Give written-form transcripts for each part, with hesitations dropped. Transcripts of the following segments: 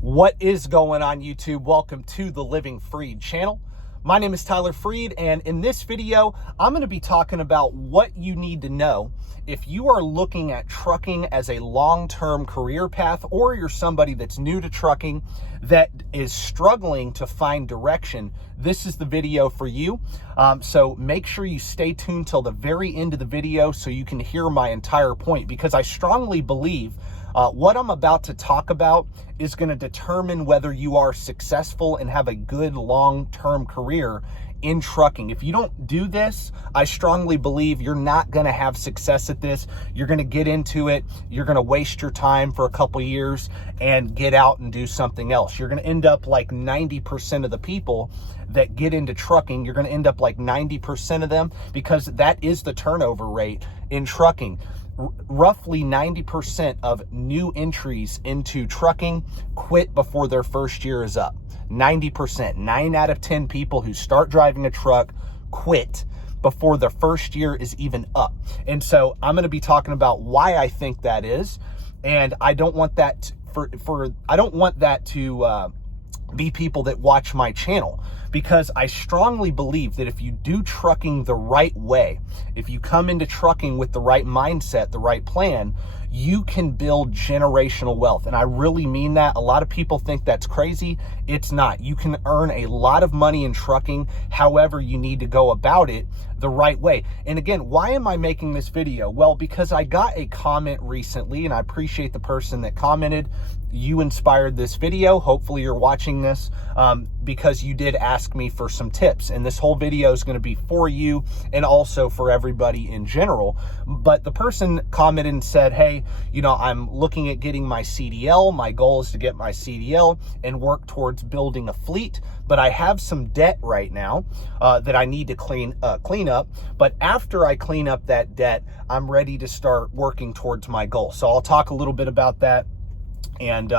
What is going on, YouTube? Welcome to the Living Freed channel. My name is Tyler Freed, and in this video, I'm going to be talking about what you need to know if you are looking at trucking as a long-term career path, or you're somebody that's new to trucking that is struggling to find direction. This is the video for you. So make sure you stay tuned till the very end of the video so you can hear my entire point, because I strongly believe what I'm about to talk about is going to determine whether you are successful and have a good long-term career in trucking. If you don't do this, I strongly believe you're not going to have success at this. You're going to get into it. You're going to waste your time for a couple years and get out and do something else. You're going to end up like 90% of the people that get into trucking. You're going to end up like 90% of them, because that is the turnover rate in trucking. Roughly 90% of new entries into trucking quit before their first year is up. 90%, 9 out of 10 people who start driving a truck quit before their first year is even up. And so I'm going to be talking about why I think that is. And I don't want that to be people that watch my channel, because I strongly believe that if you do trucking the right way, if you come into trucking with the right mindset, the right plan, you can build generational wealth. And I really mean that. A lot of people think that's crazy. It's not. You can earn a lot of money in trucking. However, you need to go about it the right way. And again, why am I making this video? Well, because I got a comment recently, and I appreciate the person that commented. You inspired this video. Hopefully you're watching this because you did ask me for some tips. And this whole video is going to be for you and also for everybody in general. But the person commented and said, hey, you know, I'm looking at getting my CDL. My goal is to get my CDL and work towards building a fleet. But I have some debt right now that I need to clean up. But after I clean up that debt, I'm ready to start working towards my goal. So I'll talk a little bit about that and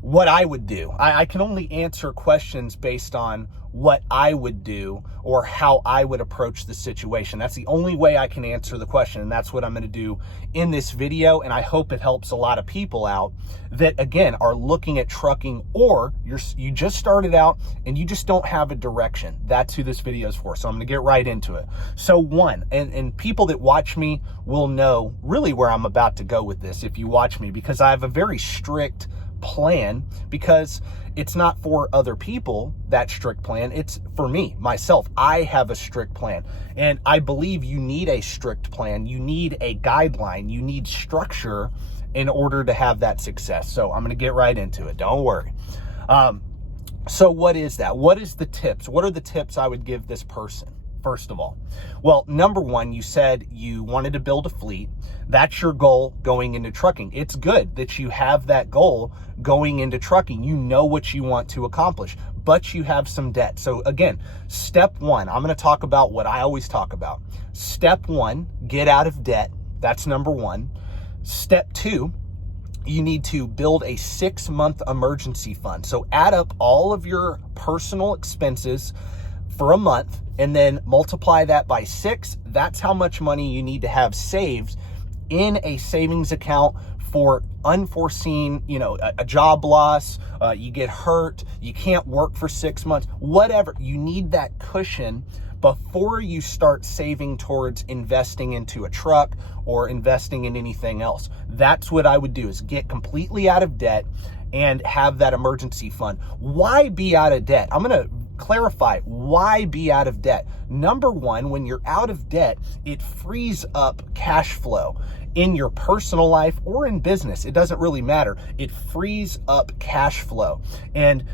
what I would do. I can only answer questions based on what I would do or how I would approach the situation. That's the only way I can answer the question, and that's what I'm going to do in this video. And I hope it helps a lot of people out that, again, are looking at trucking, or you just started out and you just don't have a direction. That's who this video is for. So I'm going to get right into it. So one, and people that watch me will know really where I'm about to go with this if you watch me, because I have a very strict plan, because it's not for other people, that strict plan. It's for me, myself. I have a strict plan. And I believe you need a strict plan. You need a guideline. You need structure in order to have that success. So I'm going to get right into it. Don't worry. So what is that? What is the tips? What are the tips I would give this person? First of all, well, number one, you said you wanted to build a fleet. That's your goal going into trucking. It's good that you have that goal going into trucking. You know what you want to accomplish, but you have some debt. So again, step one, I'm going to talk about what I always talk about. Step one, get out of debt. That's number one. Step two, you need to build a 6-month emergency fund. So add up all of your personal expenses for a month and then multiply that by 6. That's how much money you need to have saved in a savings account for unforeseen, a job loss, you get hurt, you can't work for 6 months, whatever. You need that cushion before you start saving towards investing into a truck or investing in anything else. That's what I would do, is get completely out of debt and have that emergency fund. Why be out of debt? I'm going to clarify why be out of debt. Number one, when you're out of debt, it frees up cash flow in your personal life or in business. It doesn't really matter. It frees up cash flow. And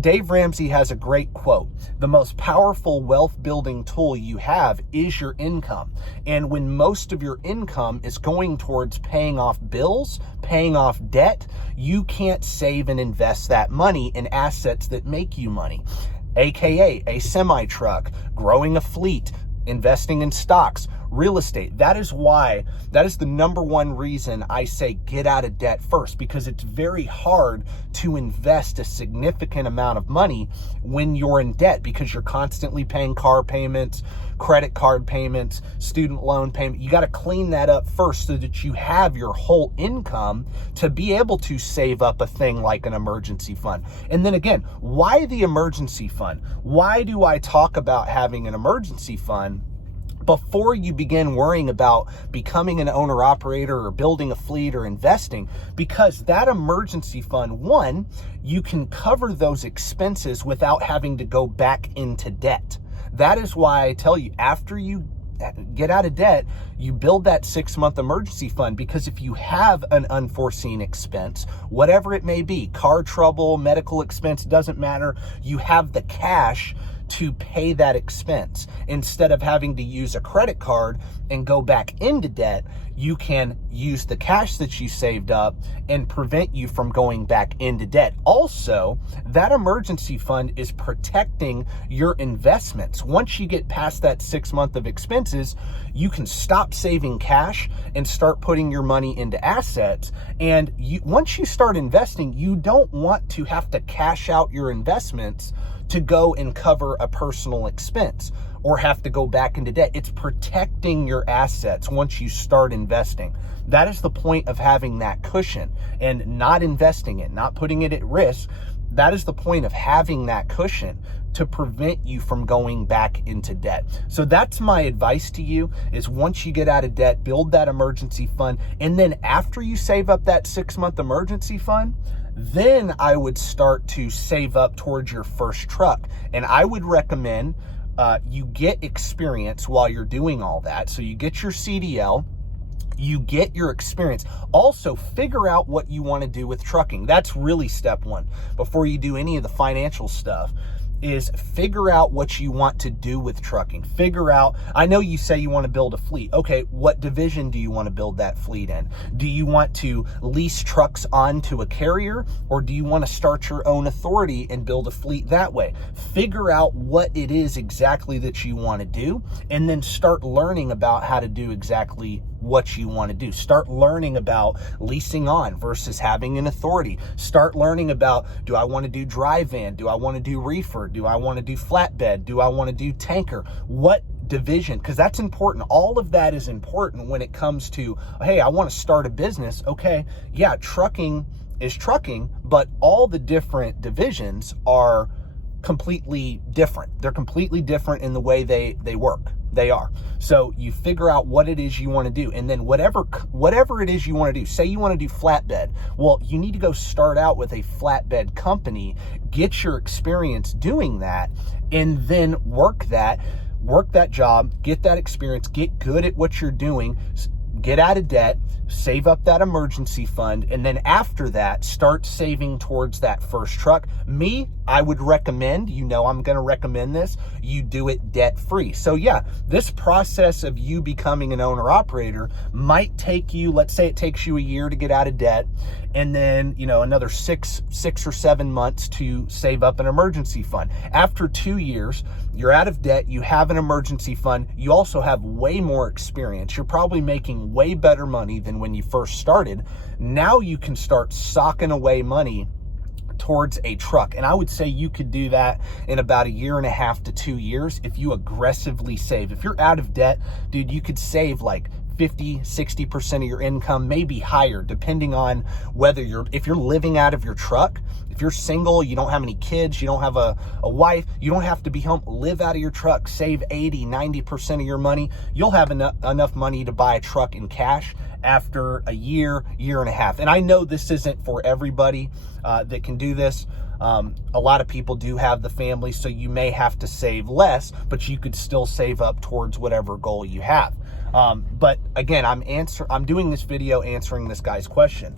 Dave Ramsey has a great quote: the most powerful wealth building tool you have is your income. And when most of your income is going towards paying off bills, paying off debt, you can't save and invest that money in assets that make you money. AKA a semi truck, growing a fleet, investing in stocks, real estate. That is the number one reason I say get out of debt first, because it's very hard to invest a significant amount of money when you're in debt, because you're constantly paying car payments, credit card payments, student loan payment. You got to clean that up first so that you have your whole income to be able to save up a thing like an emergency fund. And then again, why the emergency fund? Why do I talk about having an emergency fund before you begin worrying about becoming an owner operator or building a fleet or investing? Because that emergency fund, one, you can cover those expenses without having to go back into debt. That is why I tell you, after you get out of debt, you build that 6-month emergency fund, because if you have an unforeseen expense, whatever it may be, car trouble, medical expense, doesn't matter, you have the cash to pay that expense. Instead of having to use a credit card and go back into debt, you can use the cash that you saved up and prevent you from going back into debt. Also, that emergency fund is protecting your investments. Once you get past that 6 month of expenses, you can stop saving cash and start putting your money into assets. And once you start investing, you don't want to have to cash out your investments to go and cover a personal expense or have to go back into debt. It's protecting your assets once you start investing. That is the point of having that cushion and not investing it, not putting it at risk. That is the point of having that cushion, to prevent you from going back into debt. So that's my advice to you, is once you get out of debt, build that emergency fund. And then after you save up that 6-month emergency fund, then I would start to save up towards your first truck. And I would recommend you get experience while you're doing all that. So you get your CDL, you get your experience. Also, figure out what you want to do with trucking. That's really step one before you do any of the financial stuff. Is figure out what you want to do with trucking. Figure out, I know you say you want to build a fleet. Okay, what division do you want to build that fleet in? Do you want to lease trucks onto a carrier, or do you want to start your own authority and build a fleet that way? Figure out what it is exactly that you want to do, and then start learning about how to do exactly what you want to do. Start learning about leasing on versus having an authority. Start learning about, do I want to do dry van? Do I want to do reefer? Do I want to do flatbed? Do I want to do tanker? What division? Because that's important. All of that is important when it comes to, hey, I want to start a business. Okay, yeah, trucking is trucking, but all the different divisions are completely different. They're completely different in the way they work. They are. So you figure out what it is you want to do, and then whatever it is you want to do. Say you want to do flatbed. Well, you need to go start out with a flatbed company, get your experience doing that, and then work that job, get that experience, get good at what you're doing, get out of debt, save up that emergency fund, and then after that, start saving towards that first truck. Me, I would recommend, I'm going to recommend this, you do it debt free. So yeah, this process of you becoming an owner operator might take you, let's say it takes you a year to get out of debt, and then, another six or 7 months to save up an emergency fund. After 2 years, you're out of debt, you have an emergency fund, you also have way more experience. You're probably making way better money than when you first started. Now you can start socking away money towards a truck. And I would say you could do that in about 1.5 to 2 years if you aggressively save. If you're out of debt, dude, you could save like 50-60% of your income, maybe higher, depending on if you're living out of your truck. If you're single, you don't have any kids, you don't have a wife, you don't have to be home, live out of your truck, save 80-90% of your money. You'll have enough money to buy a truck in cash after a year and a half. And I know this isn't for everybody that can do this. A lot of people do have the family, so you may have to save less, but you could still save up towards whatever goal you have. But again, I'm doing this video answering this guy's question.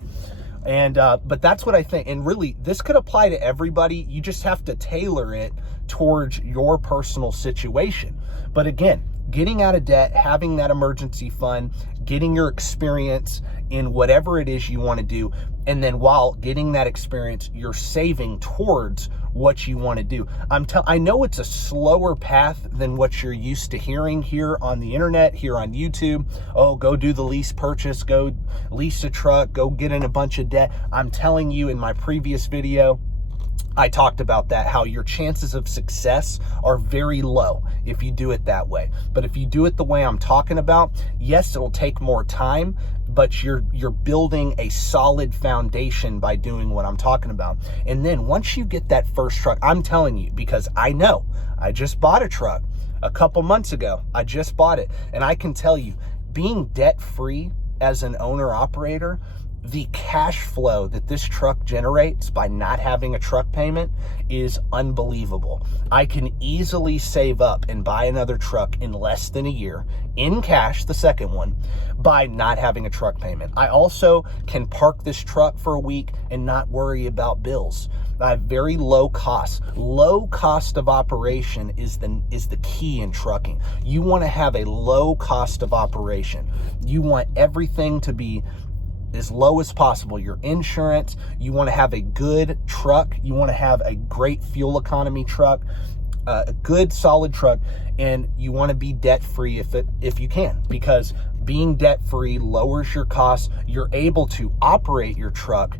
And, but that's what I think. And really, this could apply to everybody. You just have to tailor it towards your personal situation. But again, getting out of debt, having that emergency fund, getting your experience in whatever it is you want to do. And then while getting that experience, you're saving towards what you want to do. I know it's a slower path than what you're used to hearing here on the internet, here on YouTube. Oh, go do the lease purchase, go lease a truck, go get in a bunch of debt. I'm telling you, in my previous video, I talked about that, how your chances of success are very low if you do it that way. But if you do it the way I'm talking about, yes, it'll take more time, but you're building a solid foundation by doing what I'm talking about. And then once you get that first truck, I'm telling you, because I know, I just bought a truck a couple months ago. I just bought it. And I can tell you, being debt-free as an owner-operator, the cash flow that this truck generates by not having a truck payment is unbelievable. I can easily save up and buy another truck in less than a year in cash, the second one, by not having a truck payment. I also can park this truck for a week and not worry about bills. I have very low costs. Low cost of operation is the key in trucking. You want to have a low cost of operation. You want everything to be as low as possible. Your insurance, you want to have a good truck, you want to have a great fuel economy truck, a good solid truck, and you want to be debt free if you can, because being debt free lowers your costs. You're able to operate your truck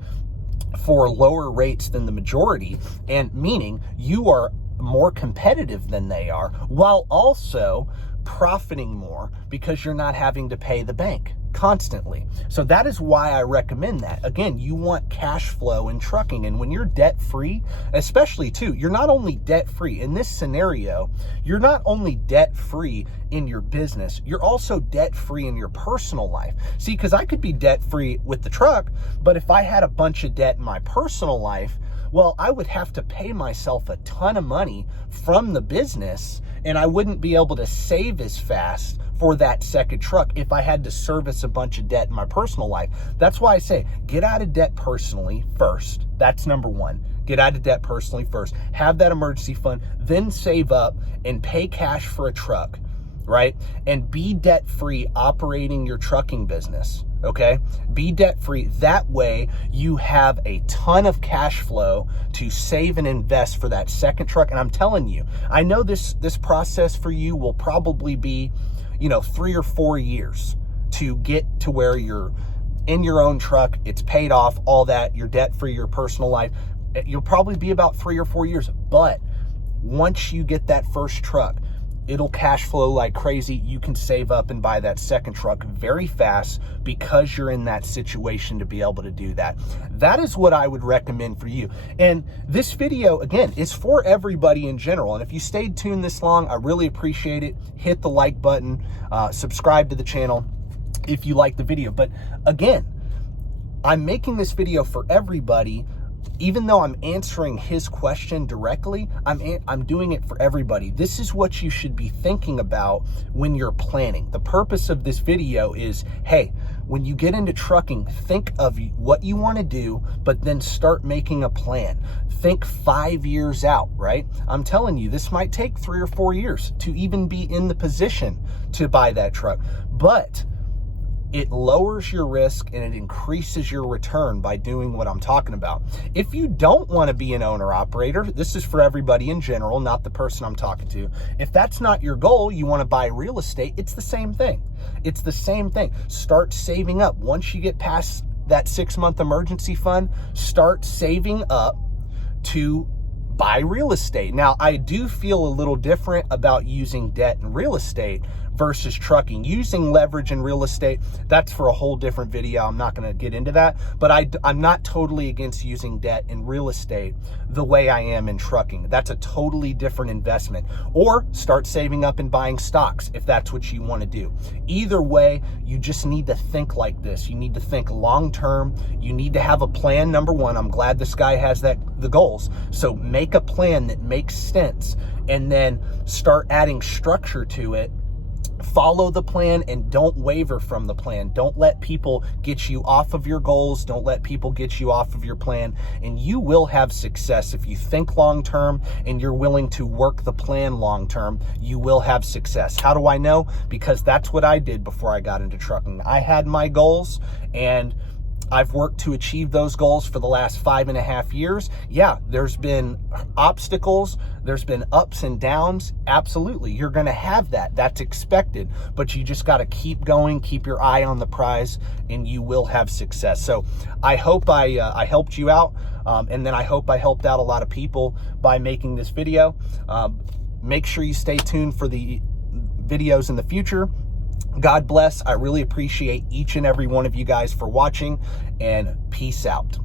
for lower rates than the majority, and meaning you are more competitive than they are, while also profiting more because you're not having to pay the bank constantly. So that is why I recommend that. Again, you want cash flow in trucking. And when you're debt free, especially too, you're not only debt free in this scenario, you're not only debt free in your business, you're also debt free in your personal life. See, because I could be debt free with the truck, but if I had a bunch of debt in my personal life, well, I would have to pay myself a ton of money from the business, and I wouldn't be able to save as fast for that second truck if I had to service a bunch of debt in my personal life. That's why I say, get out of debt personally first. That's number one. Get out of debt personally first. Have that emergency fund, then save up and pay cash for a truck, right? And be debt-free operating your trucking business, okay? Be debt-free. That way you have a ton of cash flow to save and invest for that second truck. And I'm telling you, I know this process for you will probably be, 3 or 4 years to get to where you're in your own truck, it's paid off, all that, you're debt-free, your personal life. You'll probably be about 3 or 4 years. But once you get that first truck, it'll cash flow like crazy. You can save up and buy that second truck very fast because you're in that situation to be able to do that. That is what I would recommend for you. And this video, again, is for everybody in general. And if you stayed tuned this long, I really appreciate it. Hit the like button, subscribe to the channel if you like the video. But again, I'm making this video for everybody. Even though I'm answering his question directly, I'm doing it for everybody. This is what you should be thinking about when you're planning. The purpose of this video is, hey, when you get into trucking, think of what you want to do, but then start making a plan. Think 5 years out, right? I'm telling you, this might take 3 or 4 years to even be in the position to buy that truck, but it lowers your risk and it increases your return by doing what I'm talking about. If you don't want to be an owner operator, this is for everybody in general, not the person I'm talking to. If that's not your goal, you want to buy real estate, it's the same thing. It's the same thing. Start saving up. Once you get past that 6-month emergency fund, start saving up to buy real estate. Now, I do feel a little different about using debt in real estate versus trucking. Using leverage in real estate, that's for a whole different video. I'm not going to get into that, but I'm not totally against using debt in real estate the way I am in trucking. That's a totally different investment. Or start saving up and buying stocks if that's what you want to do. Either way, you just need to think like this. You need to think long term. You need to have a plan. Number one, I'm glad this guy has the goals. So make a plan that makes sense and then start adding structure to it Follow the plan and don't waver from the plan. Don't let people get you off of your goals. Don't let people get you off of your plan, and you will have success. If you think long-term and you're willing to work the plan long-term, you will have success. How do I know? Because that's what I did before I got into trucking. I had my goals, and I've worked to achieve those goals for the last 5.5 years. Yeah, there's been obstacles, there's been ups and downs. Absolutely, you're going to have that. That's expected, but you just got to keep going, keep your eye on the prize, and you will have success. So I hope I helped you out, and then I hope I helped out a lot of people by making this video. Make sure you stay tuned for the videos in the future. God bless. I really appreciate each and every one of you guys for watching, and peace out.